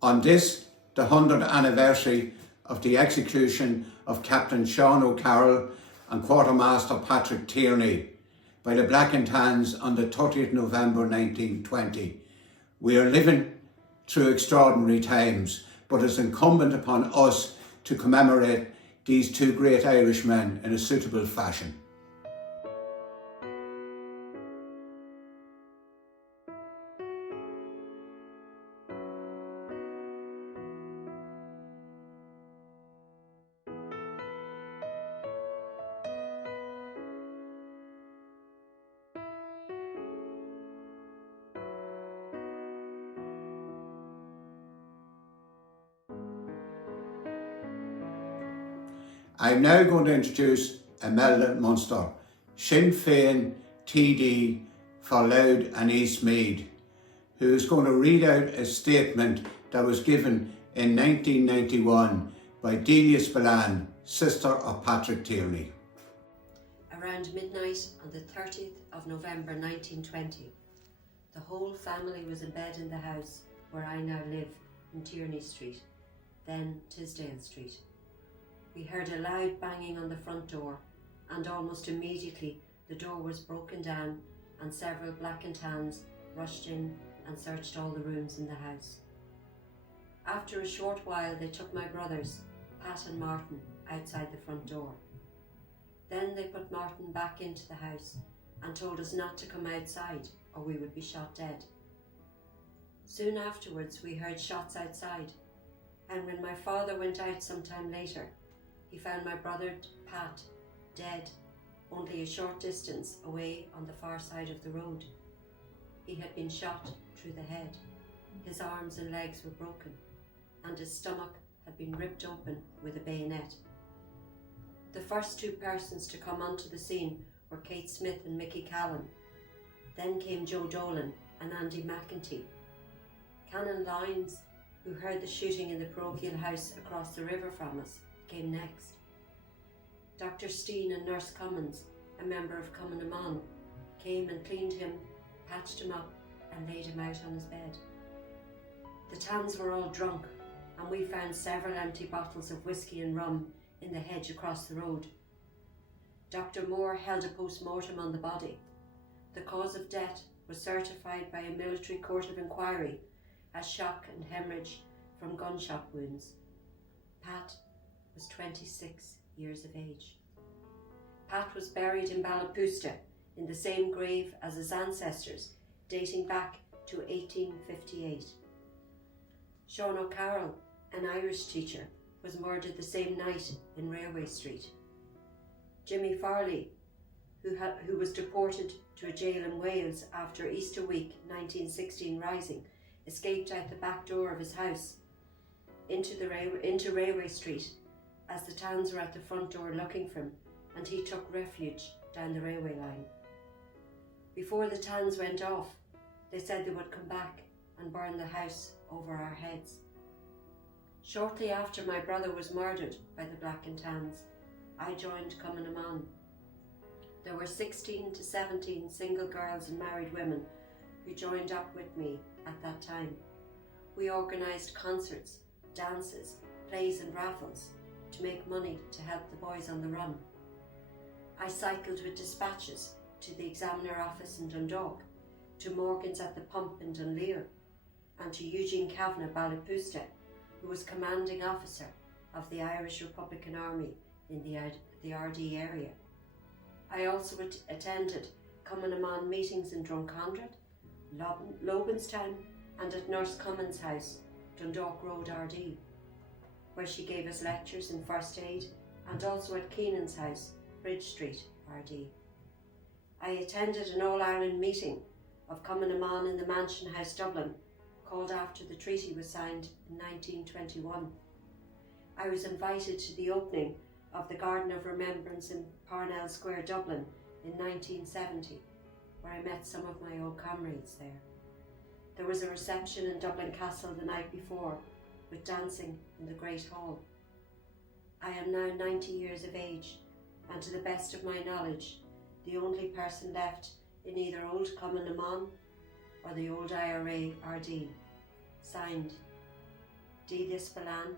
On this, the 100th anniversary of the execution of Captain Sean O'Carroll and Quartermaster Patrick Tierney by the Black and Tans on the 30th November 1920. We are living through extraordinary times, but it's incumbent upon us to commemorate these two great Irishmen in a suitable fashion. I'm now going to introduce Imelda Munster, Sinn Féin TD for Louth and East Meath, who is going to read out a statement that was given in 1991 by Delia Spillane, sister of Patrick Tierney. Around midnight on the 30th of November 1920, the whole family was in bed in the house where I now live in Tierney Street, then Tisdale Street. We heard a loud banging on the front door, and almost immediately the door was broken down and several Black and Tans rushed in and searched all the rooms in the house. After a short while they took my brothers, Pat and Martin, outside the front door. Then they put Martin back into the house and told us not to come outside or we would be shot dead. Soon afterwards we heard shots outside, and when my father went out some time later, he found my brother Pat dead only a short distance away on the far side of the road. He had been shot through the head, his arms and legs were broken, and his stomach had been ripped open with a bayonet. The first two persons to come onto the scene were Kate Smith and Mickey Callan. Then came Joe Dolan and Andy McEntee. Canon Lyons, who heard the shooting in the parochial house across the river from us, came next. Dr. Steen and Nurse Cummins, a member of Cumann came and cleaned him, patched him up and laid him out on his bed. The Tans were all drunk, and we found several empty bottles of whiskey and rum in the hedge across the road. Dr. Moore held a post-mortem on the body. The cause of death was certified by a military court of inquiry as shock and hemorrhage from gunshot wounds. Pat was 26 years of age. Pat was buried in Ballapoosta in the same grave as his ancestors, dating back to 1858. Sean O'Carroll, an Irish teacher, was murdered the same night in Railway Street. Jimmy Farley, who was deported to a jail in Wales after Easter week 1916 rising, escaped out the back door of his house into Railway Street as the Tans were at the front door looking for him, and he took refuge down the railway line. Before the Tans went off, they said they would come back and burn the house over our heads. Shortly after my brother was murdered by the Black and Tans, I joined Cumann. There were 16 to 17 single girls and married women who joined up with me at that time. We organised concerts, dances, plays and raffles to make money to help the boys on the run. I cycled with dispatches to the Examiner office in Dundalk, to Morgan's at the Pump in Dunleer, and to Eugene Kavanagh Ballapoosta, who was commanding officer of the Irish Republican Army in the Ardee area. I also attended Cumann meetings in Drumcondra, Lobanstown and at Nurse Cummins' house, Dundalk Road, Ardee, where she gave us lectures in first aid, and also at Keenan's house, Bridge Street, Ardee. I attended an All-Ireland meeting of Cumann in the Mansion House, Dublin, called after the treaty was signed in 1921. I was invited to the opening of the Garden of Remembrance in Parnell Square, Dublin in 1970, where I met some of my old comrades there. There was a reception in Dublin Castle the night before, with dancing in the Great Hall. I am now 90 years of age, and to the best of my knowledge, the only person left in either Old Cumann or the old IRA Ardee. Signed, Ardee Spillane,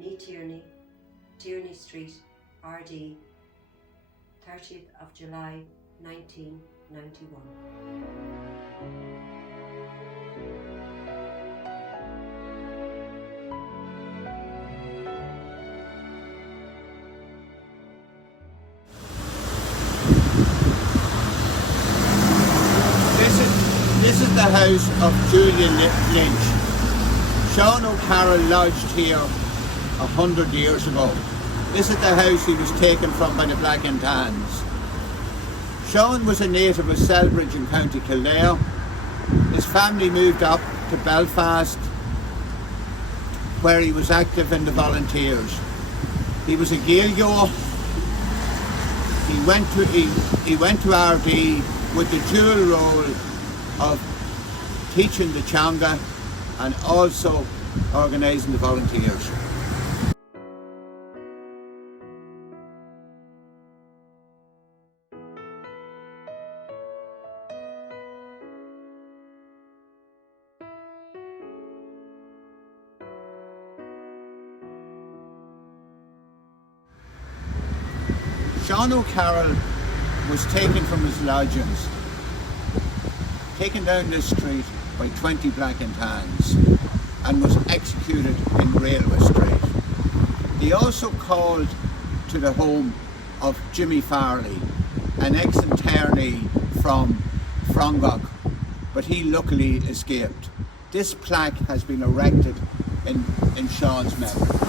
Ní Tierney, Tierney Street, Ardee, 30th of July 1991. This is the house of Julian Lynch. Sean O'Carroll lodged here 100 years ago. This is the house he was taken from by the Black and Tans. Sean was a native of Selbridge in County Kildare. His family moved up to Belfast, where he was active in the volunteers. He was a Gaelgo. He went to Ardee with the dual role of teaching the Changa and also organising the volunteers. Sean O'Carroll was taken from his lodgings, taken down this street by 20 Black and Tans, and was executed in Railway Street. He also called to the home of Jimmy Farley, an ex-Tierney from Frongog, but he luckily escaped. This plaque has been erected in Sean's memory.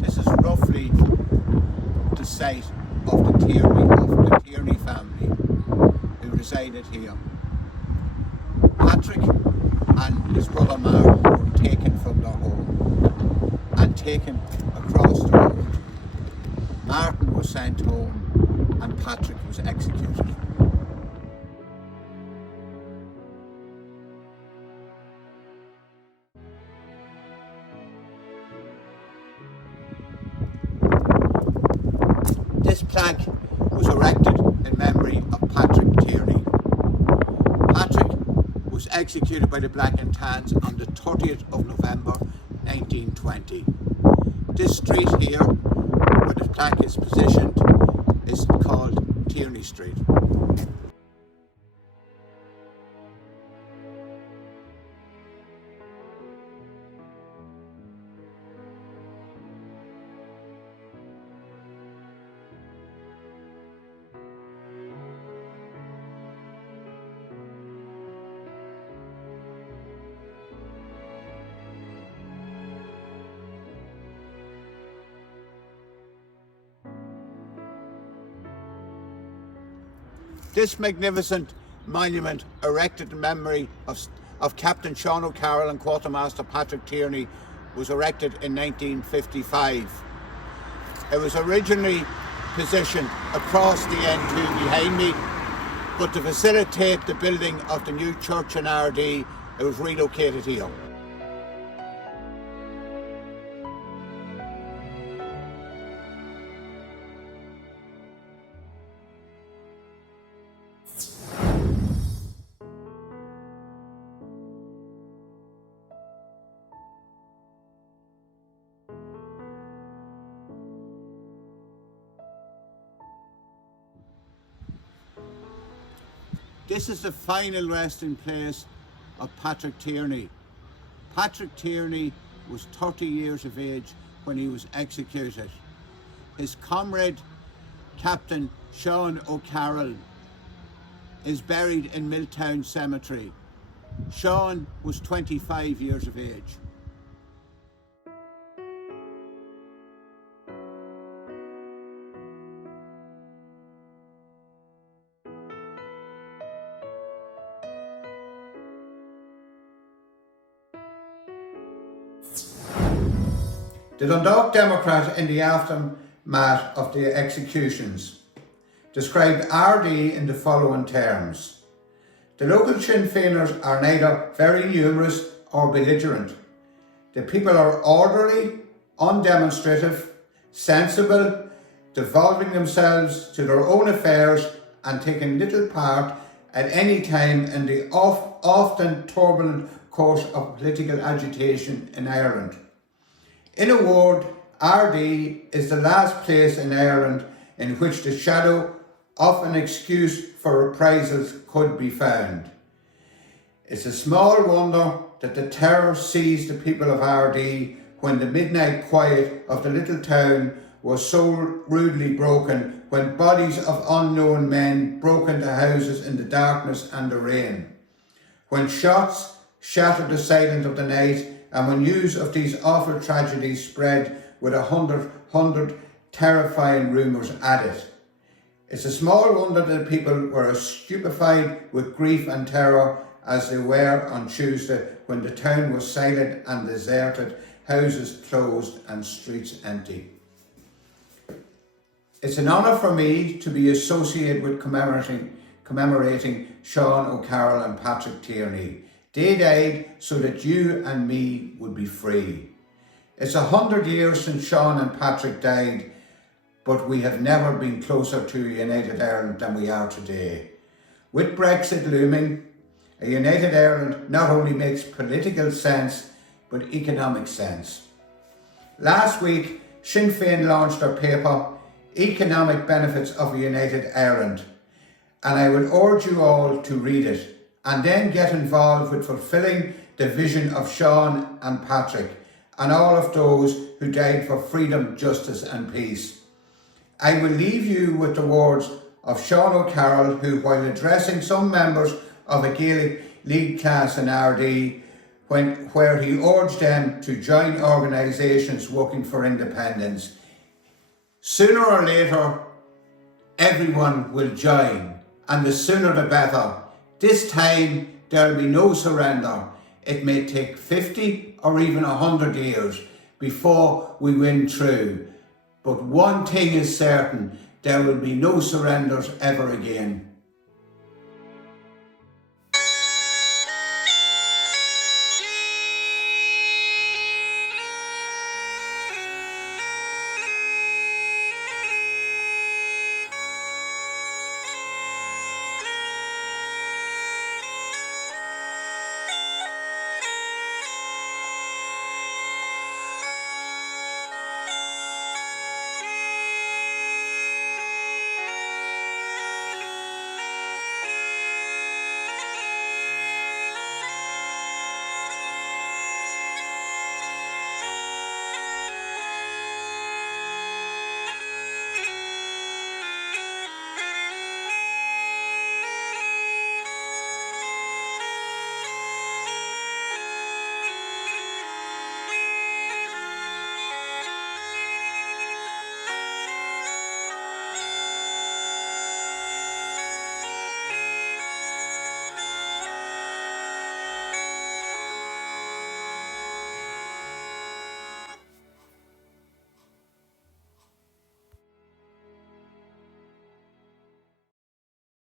This is roughly the site of the Tierney family who resided here. Patrick and his brother Martin were taken from their home and taken across the road. Martin was sent home and Patrick was executed. This plaque was erected in memory of Patrick Tierney. Patrick was executed by the Black and Tans on the 30th of November 1920. This street here, where the plaque is positioned, is called Tierney Street. This magnificent monument, erected in memory of Captain Sean O'Carroll and Quartermaster Patrick Tierney, was erected in 1955. It was originally positioned across the N2 behind me, but to facilitate the building of the new church in Ardee, it was relocated here. This is the final resting place of Patrick Tierney. Patrick Tierney was 30 years of age when he was executed. His comrade, Captain Sean O'Carroll, is buried in Milltown Cemetery. Sean was 25 years of age. The Dundalk Democrat, in the aftermath of the executions, described Ardee in the following terms: the local Sinn Féiners are neither very numerous or belligerent. The people are orderly, undemonstrative, sensible, devolving themselves to their own affairs and taking little part at any time in the often turbulent course of political agitation in Ireland. In a word, Ardee is the last place in Ireland in which the shadow of an excuse for reprisals could be found. It's a small wonder that the terror seized the people of Ardee when the midnight quiet of the little town was so rudely broken, when bodies of unknown men broke into houses in the darkness and the rain, when shots shattered the silence of the night, and when news of these awful tragedies spread with 100 terrifying rumours added. It's a small wonder that people were as stupefied with grief and terror as they were on Tuesday, when the town was silent and deserted, houses closed and streets empty. It's an honour for me to be associated with commemorating Sean O'Carroll and Patrick Tierney. They died so that you and me would be free. It's 100 years since Sean and Patrick died, but we have never been closer to a united Ireland than we are today. With Brexit looming, a united Ireland not only makes political sense, but economic sense. Last week, Sinn Féin launched their paper, Economic Benefits of a United Ireland, and I would urge you all to read it and then get involved with fulfilling the vision of Sean and Patrick and all of those who died for freedom, justice and peace. I will leave you with the words of Sean O'Carroll, who, while addressing some members of a Gaelic League class in Ardee, where he urged them to join organisations working for independence. Sooner or later, everyone will join, and the sooner the better. This time, there'll be no surrender. It may take 50 or even 100 years before we win through. But one thing is certain, there will be no surrenders ever again.